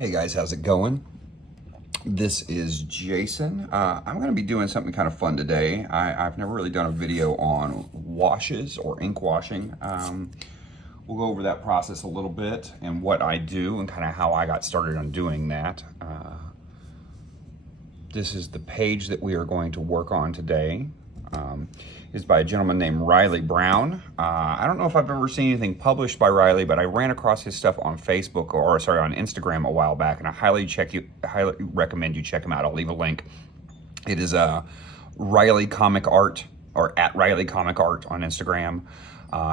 Hey guys, how's it going? This is Jason. I'm going to be doing something kind of fun today. I've never really done a video on washes or ink washing. We'll go over that process a little bit and what I do and kind of how I got started on doing that. This is the page that we are going to work on today. Is by a gentleman named Riley Brown. I don't know if I've ever seen anything published by Riley, but I ran across his stuff on Facebook on Instagram a while back, and I highly recommend you check him out. I'll leave a link. It is Riley Comic Art, or at Riley Comic Art on Instagram.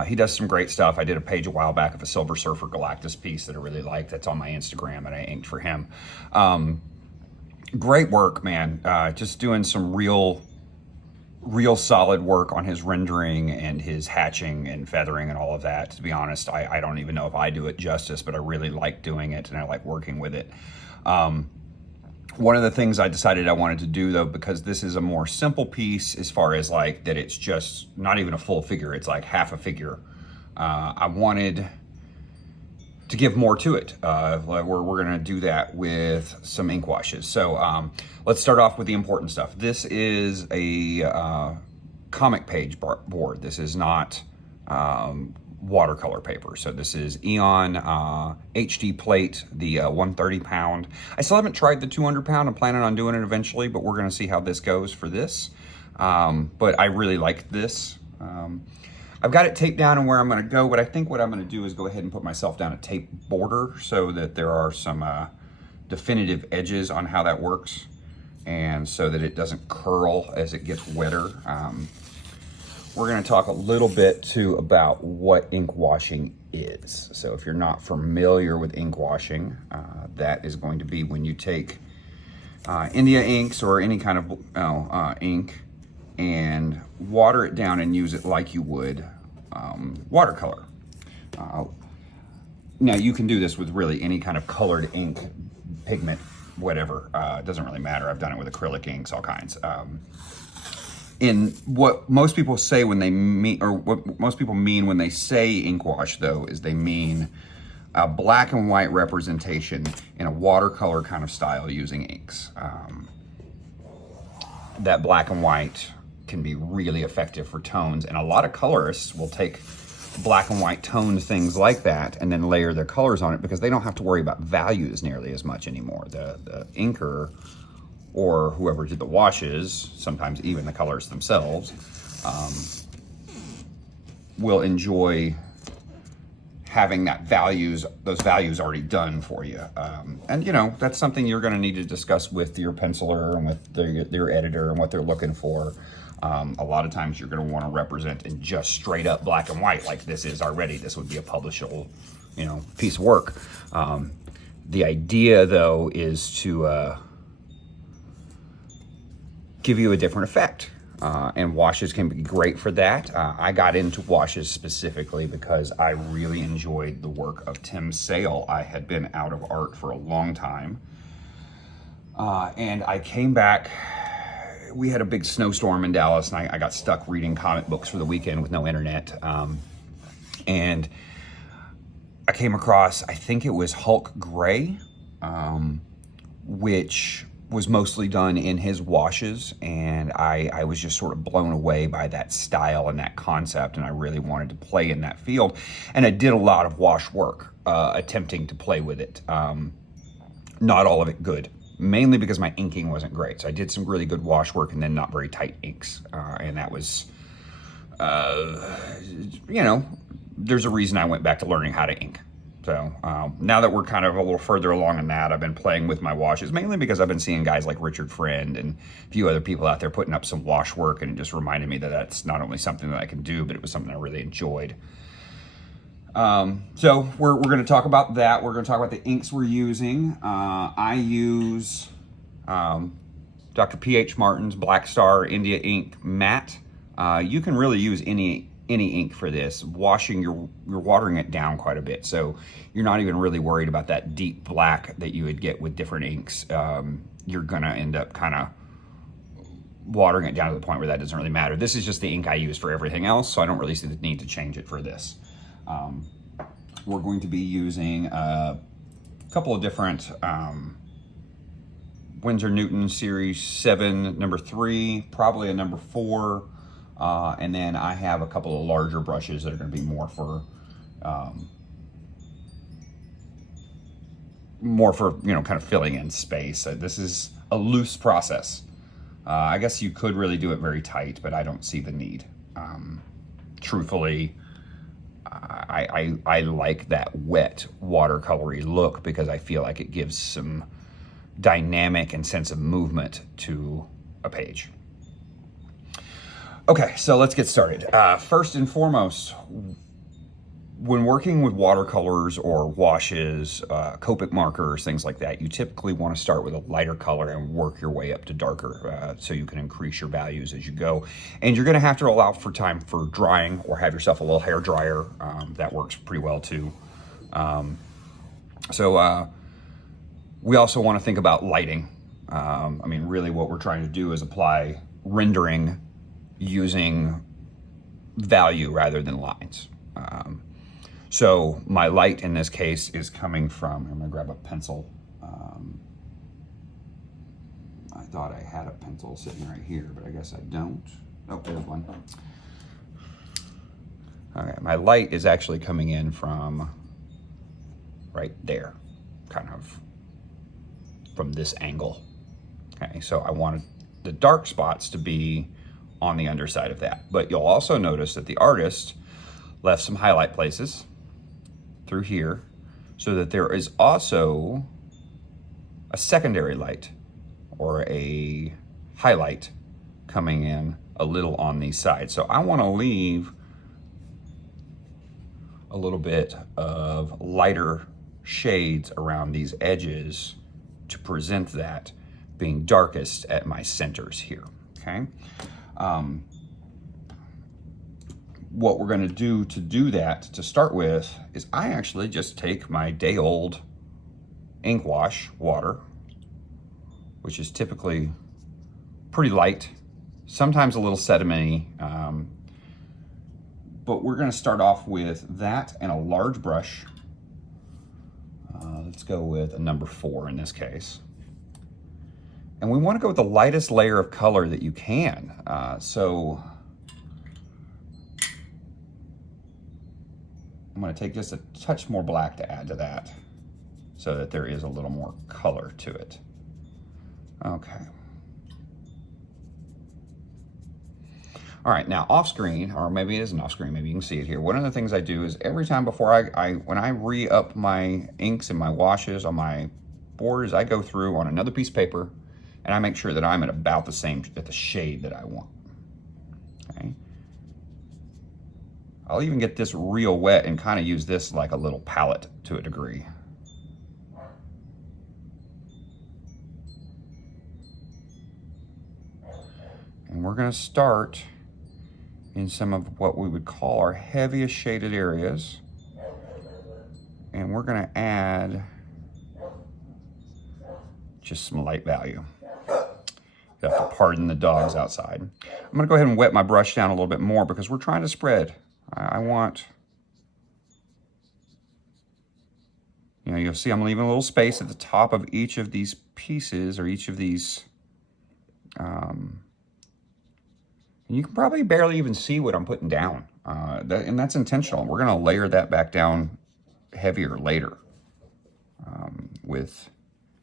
He does some great stuff. I did a page a while back of a Silver Surfer Galactus piece that I really liked. That's on my Instagram, and I inked for him. Great work, man. Just doing some real solid work on his rendering and his hatching and feathering and all of that. To be honest, I don't even know if I do it justice, but I really like doing it and I like working with it. One of the things I decided I wanted to do, though, because this is a more simple piece as far as like that it's just not even a full figure, it's like half a figure. I wanted to give more to it. We're gonna do that with some ink washes. So let's start off with the important stuff. This is a comic page board. This is not watercolor paper. So this is Eon HD plate, the 130 pound. I still haven't tried the 200 pound. I'm planning on doing it eventually, but we're gonna see how this goes for this. But I really like this. I've got it taped down and where I'm going to go, but I think what I'm going to do is go ahead and put myself down a tape border so that there are some definitive edges on how that works, and so that it doesn't curl as it gets wetter. We're going to talk a little bit too about what ink washing is. So if you're not familiar with ink washing, that is going to be when you take India inks or any kind of ink and water it down and use it like you would watercolor. Now you can do this with really any kind of colored ink, pigment, whatever. It doesn't really matter. I've done it with acrylic inks, all kinds. In what most people say when they mean, or what most people mean when they say ink wash, though, is they mean a black and white representation in a watercolor kind of style using inks. That black and white can be really effective for tones, and a lot of colorists will take black and white toned things like that and then layer their colors on it because they don't have to worry about values nearly as much anymore. The inker or whoever did the washes, sometimes even the colors themselves, will enjoy having those values already done for you. And you know, that's something you're gonna need to discuss with your penciler and with your editor and what they're looking for. A lot of times you're going to want to represent in just straight up black and white like this is already. This would be a publishable, piece of work. The idea, though, is to give you a different effect. And washes can be great for that. I got into washes specifically because I really enjoyed the work of Tim Sale. I had been out of art for a long time. And I came back. We had a big snowstorm in Dallas, and I got stuck reading comic books for the weekend with no internet. And I came across, I think it was Hulk Gray, which was mostly done in his washes. And I was just sort of blown away by that style and that concept. And I really wanted to play in that field. And I did a lot of wash work, attempting to play with it. Not all of it good. Mainly because my inking wasn't great. So I did some really good wash work and then not very tight inks. And that was, there's a reason I went back to learning how to ink. So now that we're kind of a little further along in that, I've been playing with my washes, mainly because I've been seeing guys like Richard Friend and a few other people out there putting up some wash work, and it just reminded me that that's not only something that I can do, but it was something I really enjoyed. So we're going to talk about that. We're going to talk about the inks we're using. I use Dr. P.H. Martin's Black Star India Ink Matte. You can really use any ink for this. You're watering it down quite a bit, so you're not even really worried about that deep black that you would get with different inks. You're going to end up kind of watering it down to the point where that doesn't really matter. This is just the ink I use for everything else, so I don't really see the need to change it for this. We're going to be using couple of different Winsor Newton Series 7, number 3, probably a number 4. And then I have a couple of larger brushes that are going to be more for, you know, kind of filling in space. This is a loose process. I guess you could really do it very tight, but I don't see the need. Truthfully, I like that wet watercolory look because I feel like it gives some dynamic and sense of movement to a page. Okay, so let's get started. First and foremost, when working with watercolors or washes, Copic markers, things like that, you typically want to start with a lighter color and work your way up to darker so you can increase your values as you go. And you're going to have to allow for time for drying or have yourself a little hair dryer. That works pretty well too. We also want to think about lighting. I mean, really what we're trying to do is apply rendering using value rather than lines. So my light in this case is coming from, I'm gonna grab a pencil. I thought I had a pencil sitting right here, but I guess I don't. Oh, there's one. Okay, my light is actually coming in from right there, kind of from this angle. Okay, so I wanted the dark spots to be on the underside of that. But you'll also notice that the artist left some highlight places through here so that there is also a secondary light or a highlight coming in a little on these sides. So I want to leave a little bit of lighter shades around these edges to present that being darkest at my centers here, okay? What we're gonna do to do that to start with is I actually just take my day old ink wash water, which is typically pretty light, sometimes a little sedimenty, but we're gonna start off with that and a large brush. Let's go with a number 4 in this case. And we want to go with the lightest layer of color that you can. So I'm going to take just a touch more black to add to that so that there is a little more color to it. Okay. All right, now off screen, or maybe it isn't off screen, maybe you can see it here. One of the things I do is every time before when I re-up my inks and my washes on my boards, I go through on another piece of paper and I make sure that I'm at about the same, at the shade that I want, okay? I'll even get this real wet and kind of use this like a little palette to a degree. And we're gonna start in some of what we would call our heaviest shaded areas. And we're gonna add just some light value. You have to pardon the dogs outside. I'm gonna go ahead and wet my brush down a little bit more because we're trying to spread. I want, you know, you'll see I'm leaving a little space at the top of each of these pieces or each of these, you can probably barely even see what I'm putting down. And that's intentional. We're gonna layer that back down heavier later.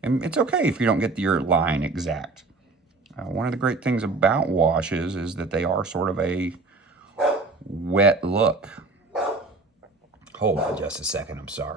And it's okay if you don't get your line exact. One of the great things about washes is that they are sort of a wet look. Hold on just a second, I'm sorry.